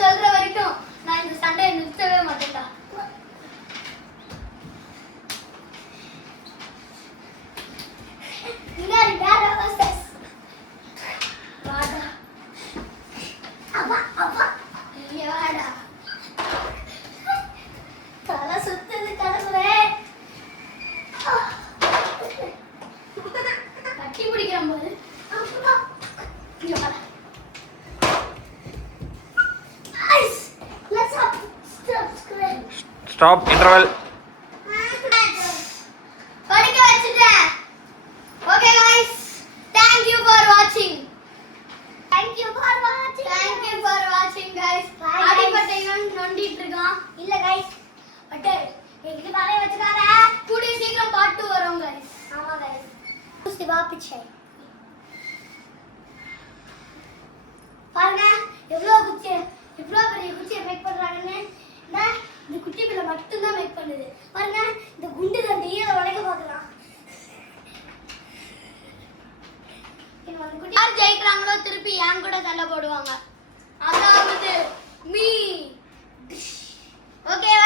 சொல்ற வரைக்கும் நான் இந்த சண்டையை நிறுத்தவே மாட்டேன்டா. Stop interval. Okay guys, thank you for watching guys. அடிபட்டையும் நொண்டிட்டு இருக்கான் இல்ல guys, பட் எங்க பாலே வச்சுக்காத. கூடி சீக்கிரம் part 2 வரும் guys. ஆமா guys. சிவா பிச்சை பாருங்க எவ்வளவு பெரிய குச்சியை மேக் பண்றாங்கன்னு. இந்த குட்டி பிள்ளை மட்டும் தான் மேக் பண்ணுது பாருங்க. இந்த குண்டு தண்டி அதை உடைக்க பார்க்கலாம். யார் ஜெயிக்கிறாங்களோ திருப்பி என் கூட சண்டை போடுவாங்க.